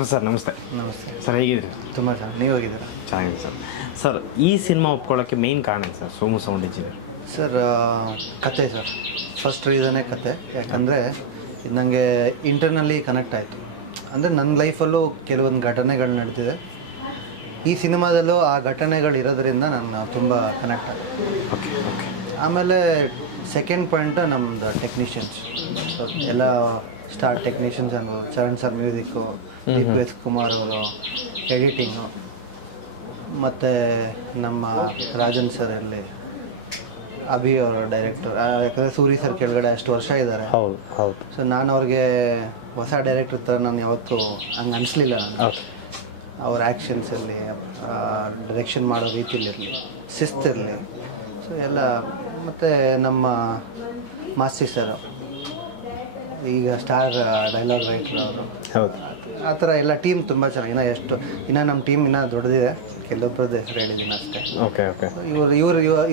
Shiva sir ನಮಸ್ತೆ. ನಮಸ್ತೆ sir ಹೇಗಿದ್ದೀರಿ? ತುಂಬ ಚೆನ್ನಾಗಿ. ನೀವು ಹೋಗಿದ್ದೀರಾ? ಚೆನ್ನಾಗಿದೆ ಸರ್. ಸರ್ ಈ ಸಿನಿಮಾ ಒಪ್ಕೊಳ್ಳೋಕ್ಕೆ ಮೇಯ್ನ್ ಕಾರಣ ಏನು sir? Somu sound engineer sir ಕತೆ ಸರ್, ಫಸ್ಟ್ ರೀಸನ್ನೇ ಕತೆ. ಯಾಕಂದರೆ ಇದು ನನಗೆ ಇಂಟರ್ನಲ್ಲಿ ಕನೆಕ್ಟ್ ಆಯಿತು. ಅಂದರೆ ನನ್ನ ಲೈಫಲ್ಲೂ ಕೆಲವೊಂದು ಘಟನೆಗಳು ನಡೆದಿದೆ. ಈ ಸಿನಿಮಾದಲ್ಲೂ ಆ ಘಟನೆಗಳು ಇರೋದ್ರಿಂದ ನಾನು ತುಂಬ ಕನೆಕ್ಟ್ ಆಗಿದೆ. Okay okay. ಆಮೇಲೆ ಸೆಕೆಂಡ್ ಪಾಯಿಂಟು ನಮ್ಮದು ಟೆಕ್ನಿಷಿಯನ್ಸ್, ಎಲ್ಲ ಸ್ಟಾರ್ ಟೆಕ್ನಿಷಿಯನ್ಸ್ ಅನ್ಬೋದು. ಚರಣ್ ಸರ್ ಮ್ಯೂಸಿಕ್ಕು, ದೀಪೇಶ್ ಕುಮಾರ್ ಅವರು ಎಡಿಟಿಂಗು, ಮತ್ತು ನಮ್ಮ ರಾಜನ್ ಸರ್ ಅಲ್ಲಿ ಅಭಿ ಅವರು ಡೈರೆಕ್ಟರ್. ಯಾಕಂದರೆ ಸೂರಿ ಸರ್ ಕೆಳಗಡೆ ಅಷ್ಟು ವರ್ಷ ಇದ್ದಾರೆ. ಹೌದು ಹೌದು. ಸೊ ನಾನು ಅವ್ರಿಗೆ ಹೊಸ ಡೈರೆಕ್ಟರ್ ಥರ ನಾನು ಯಾವತ್ತೂ ಹಂಗೆ ಅನಿಸ್ಲಿಲ್ಲ. ನಾನು ಅವ್ರ ಆ್ಯಕ್ಷನ್ಸಲ್ಲಿ, ಡೈರೆಕ್ಷನ್ ಮಾಡೋ ರೀತಿಲಿರಲಿ, ಶಿಸ್ತಿರಲಿ, ಸೊ ಎಲ್ಲ. ಮತ್ತು ನಮ್ಮ ಮಾಸ್ತಿ ಸರ್, ಈಗ ಸ್ಟಾರ್ ಡೈಲಾಗ್ ರೈಟರ್ ಅವರು. ಹೌದು. ಆ ಥರ ಎಲ್ಲ ಟೀಮ್ ತುಂಬ ಚೆನ್ನಾಗಿ. ಇನ್ನೂ ನಮ್ಮ ಟೀಮ್ ಇನ್ನೂ ದೊಡ್ಡದಿದೆ. ಕೆಲವೊಬ್ಬರದ್ದು ಹೆಸರು ಹೇಳಿದ್ದೀನಿ ಅಷ್ಟೇ. Okay okay.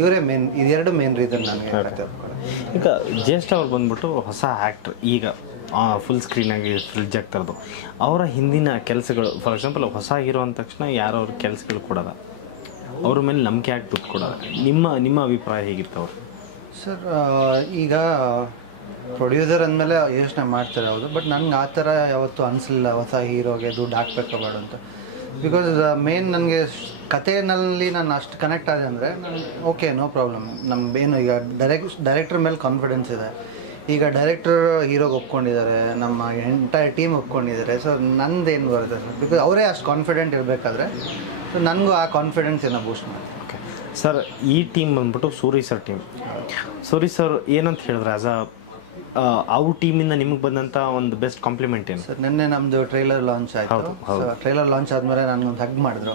ಇವರೇ ಮೇನ್, ಇದೆರಡು ಮೇನ್ ರೀಸನ್ ನನಗೆ. ಈಗ ಜ್ಯೇಷ್ಠ ಅವ್ರು ಬಂದ್ಬಿಟ್ಟು ಹೊಸ ಆ್ಯಕ್ಟ್ರ್, ಈಗ ಫುಲ್ ಸ್ಕ್ರೀನಾಗಿ ಫ್ರಿಡ್ಜ್ ಆಗ್ತಾರದು. ಅವರ ಹಿಂದಿನ ಕೆಲಸಗಳು, ಫಾರ್ ಎಕ್ಸಾಂಪಲ್ ಹೊಸ ಹೀರೋ ಅಂದ ತಕ್ಷಣ ಯಾರೋ ಅವ್ರ ಕೆಲಸಗಳು ಕೊಡೋದ, ಅವ್ರ ಮೇಲೆ ನಂಬಿಕೆ ಹಾಕಿ ದುಡ್ಡು ಕೊಡೋದ. ನಿಮ್ಮ ಅಭಿಪ್ರಾಯ ಹೇಗಿತ್ತು ಅವರು? ಸರ್ ಈಗ ಪ್ರೊಡ್ಯೂಸರ್ ಅಂದಮೇಲೆ ಯೋಚನೆ ಮಾಡ್ತಾರೆ, ಹೌದು. ಬಟ್ ನನಗೆ ಆ ಥರ ಯಾವತ್ತೂ ಅನಿಸಲಿಲ್ಲ ಹೊಸ ಹೀರೋಗೆ ದುಡ್ಡು ಹಾಕ್ಬೇಕು ಬೇಡ ಅಂತ. ಬಿಕಾಸ್ ಮೇನ್ ನನಗೆ ಕಥೆಯಲ್ಲಿ ನಾನು ಅಷ್ಟು ಕನೆಕ್ಟ್ ಆದೆ ಅಂದರೆ ಓಕೆ, ನೋ ಪ್ರಾಬ್ಲಮ್. ನಮ್ಗೇನು ಈಗ ಡೈರೆಕ್ಟರ್ ಮೇಲೆ ಕಾನ್ಫಿಡೆನ್ಸ್ ಇದೆ. ಈಗ ಡೈರೆಕ್ಟರ್ ಹೀರೋಗೆ ಒಪ್ಕೊಂಡಿದ್ದಾರೆ, ನಮ್ಮ ಎಂಟೈರ್ ಟೀಮ್ ಒಪ್ಕೊಂಡಿದ್ದಾರೆ. ಸೊ ನಂದೇನು ಬರುತ್ತೆ ಸರ್, ಬಿಕಾಸ್ ಅವರೇ ಅಷ್ಟು ಕಾನ್ಫಿಡೆಂಟ್ ಇರಬೇಕಾದ್ರೆ ಸೊ ನನಗೂ ಆ ಕಾನ್ಫಿಡೆನ್ಸ್ ಏನೋ ಬೂಸ್ಟ್ ಮಾಡಿ. ಓಕೆ ಸರ್, ಈ ಟೀಮ್ ಬಂದ್ಬಿಟ್ಟು Suri sir team. Suri sir ಏನಂತ ಹೇಳಿದ್ರೆ ಆ್ಯಸ್ ಅವ್ರ ಟೀಮಿಂದ ನಿಮಗೆ ಬಂದಂಥ ಒಂದು ಬೆಸ್ಟ್ ಕಾಂಪ್ಲಿಮೆಂಟ್ ಏನು ಸರ್? ನಿನ್ನೆ ನಮ್ಮದು ಟ್ರೈಲರ್ ಲಾಂಚ್ ಆಯಿತು. ಟ್ರೈಲರ್ ಲಾಂಚ್ ಆದಮೇಲೆ ನನಗೊಂದು ಹಗ್ ಮಾಡಿದ್ರು.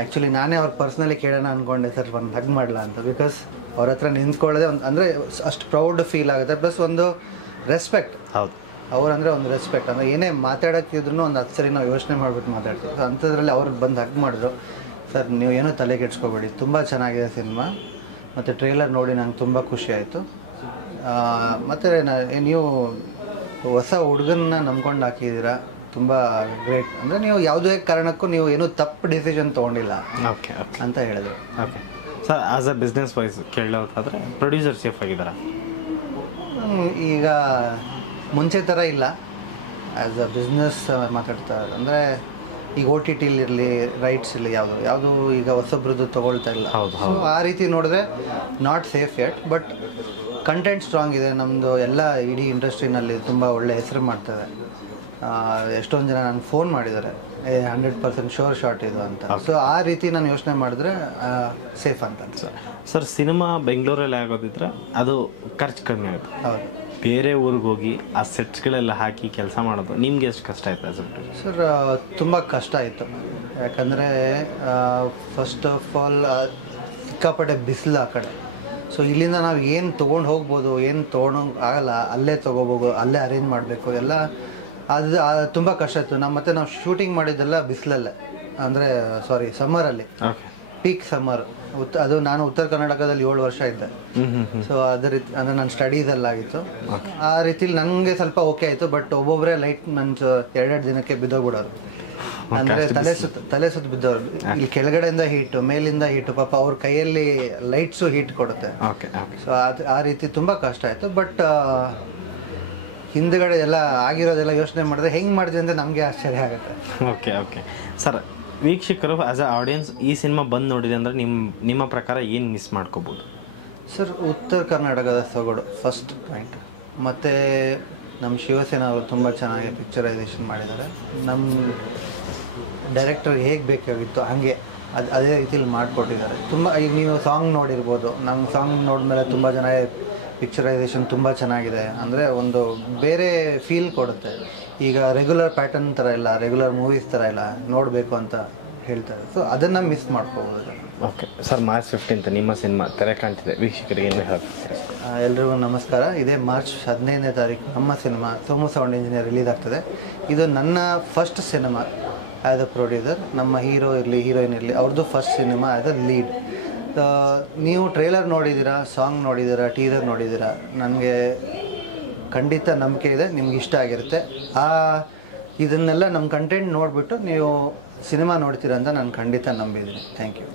ಆ್ಯಕ್ಚುಲಿ ನಾನೇ ಅವ್ರು ಪರ್ಸ್ನಲಿ ಕೇಳೋಣ ಅಂದ್ಕೊಂಡೆ ಸರ್, ಒಂದು ಹಗ್ ಮಾಡಲ ಅಂತ. ಬಿಕಾಸ್ ಅವ್ರ ಹತ್ರ ನಿಂತ್ಕೊಳ್ಳೋದೆ ಒಂದು ಅಂದರೆ ಅಷ್ಟು ಪ್ರೌಡ್ ಫೀಲ್ ಆಗುತ್ತೆ. ಪ್ಲಸ್ ಒಂದು ರೆಸ್ಪೆಕ್ಟ್. ಹೌದು. ಅವ್ರಂದರೆ ಒಂದು ರೆಸ್ಪೆಕ್ಟ್. ಅಂದರೆ ಏನೇ ಮಾತಾಡೋಕ್ಕಿದ್ರು ಒಂದು 10 ಸರಿ ನಾವು ಯೋಚನೆ ಮಾಡಿಬಿಟ್ಟು ಮಾತಾಡ್ತೀವಿ. ಸೊ ಅಂಥದ್ರಲ್ಲಿ ಅವ್ರು ಬಂದು ಹಗ್ ಮಾಡಿದ್ರು. ಸರ್ ನೀವು ಏನೂ ತಲೆ ಕೆಡ್ಸ್ಕೊಬೇಡಿ, ತುಂಬ ಚೆನ್ನಾಗಿದೆ ಸಿನಿಮಾ. ಮತ್ತು ಟ್ರೈಲರ್ ನೋಡಿ ನಂಗೆ ತುಂಬ ಖುಷಿ ಆಯಿತು. ಮತ್ತು ನೀವು ಹೊಸ ಹುಡುಗನ್ನ ನಂಬ್ಕೊಂಡು ಹಾಕಿದ್ದೀರಾ, ತುಂಬ ಗ್ರೇಟ್. ಅಂದರೆ ನೀವು ಯಾವುದೇ ಕಾರಣಕ್ಕೂ ನೀವು ಏನೂ ತಪ್ಪು ಡಿಸಿಷನ್ ತೊಗೊಂಡಿಲ್ಲ ಓಕೆ ಅಂತ ಹೇಳಿದ್ರು. Okay sir, as a business wise ಕೇಳೋದಾದರೆ ಪ್ರೊಡ್ಯೂಸರ್ ಸೇಫ್ ಆಗಿದ್ದಾರಾ? ಈಗ ಮುಂಚೆ ಥರ ಇಲ್ಲ. ಆ್ಯಸ್ ಅ ಬಿಸ್ನೆಸ್ ಮಾತಾಡ್ತಾರೆ ಅಂದರೆ ಈಗ OTT ಇರಲಿ, ರೈಟ್ಸ್ ಇರಲಿ, ಯಾವುದು ಈಗ ಹೊಸಬ್ರದ್ದು ತೊಗೊಳ್ತಾ ಇಲ್ಲ. ಸೊ ಆ ರೀತಿ ನೋಡಿದ್ರೆ not safe yet. But content strong ಇದೆ ನಮ್ಮದು. ಎಲ್ಲ ಇಡೀ ಇಂಡಸ್ಟ್ರಿನಲ್ಲಿ ತುಂಬ ಒಳ್ಳೆ ಹೆಸರು ಮಾಡ್ತಾರೆ. ಎಷ್ಟೊಂದು ಜನ ನನಗೆ ಫೋನ್ ಮಾಡಿದ್ದಾರೆ, 100% ಶೋರ್ ಶಾಟ್ ಇದು ಅಂತ. ಸೊ ಆ ರೀತಿ ನಾನು ಯೋಚನೆ ಮಾಡಿದ್ರೆ ಸೇಫ್ ಅಂತ ಸರ್. ಸಿನಿಮಾ ಬೆಂಗಳೂರಲ್ಲಿ ಆಗೋದಿದ್ರೆ ಅದು ಖರ್ಚು ಕಮ್ಮಿ ಆಗುತ್ತೆ. ಹೌದು. ಬೇರೆ ಊರಿಗೆ ಹೋಗಿ ಆ ಸೆಟ್ಸ್ಗಳೆಲ್ಲ ಹಾಕಿ ಕೆಲಸ ಮಾಡೋದು ನಿಮ್ಗೆ ಎಷ್ಟು ಕಷ್ಟ ಆಯ್ತು? ಸರ್ ತುಂಬ ಕಷ್ಟ ಆಯಿತು. ಯಾಕಂದರೆ ಫಸ್ಟ್ ಆಫ್ ಆಲ್ ಸಿಕ್ಕಾಪಟ್ಟೆ ಬಿಸಿಲು ಆ ಕಡೆ. ಸೊ ಇಲ್ಲಿಂದ ನಾವು ಏನು ತೊಗೊಂಡು ಹೋಗ್ಬೋದು, ಏನು ತೊಗೊಂಡೋಗಿ ಆಗಲ್ಲ, ಅಲ್ಲೇ ತೊಗೋಬೋದು, ಅಲ್ಲೇ ಅರೇಂಜ್ ಮಾಡಬೇಕು ಎಲ್ಲ. ಅದು ತುಂಬ ಕಷ್ಟ ಇತ್ತು. ಮತ್ತು ನಾವು ಶೂಟಿಂಗ್ ಮಾಡಿದ್ದೆಲ್ಲ ಬಿಸಿಲಲ್ಲೇ, ಅಂದರೆ ಸಮ್ಮರಲ್ಲಿ, ಪೀಕ್ ಸಮ್ಮರ್. ಅದು ನಾನು ಉತ್ತರ ಕರ್ನಾಟಕದಲ್ಲಿ 7 ವರ್ಷ ಇದ್ದೆ. ಸೊ ಅದೇ ರೀತಿ ಅಂದರೆ ನನ್ನ ಸ್ಟಡೀಸಲ್ಲಾಗಿತ್ತು. ಆ ರೀತಿಲಿ ನನಗೆ ಸ್ವಲ್ಪ ಓಕೆ ಆಯಿತು. ಬಟ್ ಒಬ್ಬೊಬ್ಬರೇ ಲೈಟ್ ನನ್ನ 2 ದಿನಕ್ಕೆ ಬಿದ್ದೋಗ್ಬಿಡೋರು. ಅಂದರೆ ತಲೆ ಸುತ್ತ ಬಿದ್ದವರು. ಇಲ್ಲಿ ಕೆಳಗಡೆಯಿಂದ ಹೀಟು, ಮೇಲಿಂದ ಹೀಟು. ಪಾಪ ಅವ್ರ ಕೈಯಲ್ಲಿ ಲೈಟ್ಸು ಹೀಟ್ ಕೊಡುತ್ತೆ. ಸೊ ಆ ರೀತಿ ತುಂಬ ಕಷ್ಟ ಆಯಿತು. ಬಟ್ ಹಿಂದ್ಗಡೆ ಎಲ್ಲ ಆಗಿರೋದೆಲ್ಲ ಯೋಚನೆ ಮಾಡಿದ್ರೆ ಹೆಂಗೆ ಮಾಡಿದೆ ಅಂದರೆ ನಮಗೆ ಆಶ್ಚರ್ಯ ಆಗುತ್ತೆ. ಓಕೆ ಓಕೆ ಸರ್, ವೀಕ್ಷಕರು ಆ್ಯಸ್ ಅ ಆಡಿಯನ್ಸ್ ಈ ಸಿನಿಮಾ ಬಂದು ನೋಡಿದೆ ಅಂದರೆ ನಿಮ್ಮ ಪ್ರಕಾರ ಏನು ಮಿಸ್ ಮಾಡ್ಕೋಬೋದು? ಸರ್, ಉತ್ತರ ಕರ್ನಾಟಕದ ಸೊಗಡು ಫಸ್ಟ್ ಪಾಯಿಂಟ್. ಮತ್ತು ನಮ್ಮ ಶಿವಸೇನಾ ಅವರು ತುಂಬ ಚೆನ್ನಾಗಿ ಪಿಕ್ಚರೈಸೇಷನ್ ಮಾಡಿದ್ದಾರೆ. ನಮ್ಮ ಡೈರೆಕ್ಟರ್ ಹೇಗೆ ಬೇಕಾಗಿತ್ತು ಹಾಗೆ ಅದೇ ರೀತಿಲಿ ಮಾಡಿಕೊಟ್ಟಿದ್ದಾರೆ. ತುಂಬ ಈಗ ನೀವು ಸಾಂಗ್ ನೋಡಿರ್ಬೋದು. ನಮ್ಮ ಸಾಂಗ್ ನೋಡಿದ್ಮೇಲೆ ತುಂಬ ಜನ ಪಿಕ್ಚರೈಸೇಷನ್ ತುಂಬ ಚೆನ್ನಾಗಿದೆ ಅಂದರೆ ಒಂದು ಬೇರೆ ಫೀಲ್ ಕೊಡುತ್ತೆ. ಈಗ ರೆಗ್ಯುಲರ್ ಪ್ಯಾಟರ್ನ್ ಥರ ಇಲ್ಲ, ರೆಗ್ಯುಲರ್ ಮೂವೀಸ್ ಥರ ಇಲ್ಲ, ನೋಡಬೇಕು ಅಂತ ಹೇಳ್ತಾರೆ. ಸೊ ಅದನ್ನು ಮಿಸ್ ಮಾಡ್ಕೋಬೋದು. ಓಕೆ ಸರ್, ಮಾರ್ಚ್ 15 ನಿಮ್ಮ ಸಿನಿಮಾ ತೆರೆ ಕಾಣ್ತಿದೆ, ವೀಕ್ಷಕರಿಗೆ ಏನು ಹೇಳ್ತೀರಾ? ಎಲ್ರಿಗೂ ನಮಸ್ಕಾರ. ಇದೇ ಮಾರ್ಚ್ 15ನೇ ತಾರೀಕು ನಮ್ಮ cinema Somu sound engineer release ಆಗ್ತದೆ. ಇದು ನನ್ನ first cinema as a producer. ನಮ್ಮ ಹೀರೋ ಇರಲಿ, ಹೀರೋಯಿನ್ ಇರಲಿ, ಅವ್ರದ್ದು first cinema as a lead. ನೀವು ಟ್ರೈಲರ್ ನೋಡಿದ್ದೀರಾ, ಸಾಂಗ್ ನೋಡಿದ್ದೀರಾ, ಟೀಸರ್ ನೋಡಿದ್ದೀರಾ. ನನಗೆ ಖಂಡಿತ ನಂಬಿಕೆ ಇದೆ ನಿಮ್ಗೆ ಇಷ್ಟ ಆಗಿರುತ್ತೆ. ಇದನ್ನೆಲ್ಲ ನಮ್ಮ ಕಂಟೆಂಟ್ ನೋಡಿಬಿಟ್ಟು ನೀವು ಸಿನಿಮಾ ನೋಡ್ತೀರಾ ಅಂತ ನಾನು ಖಂಡಿತ ನಂಬಿದ್ದೀನಿ. Thank you.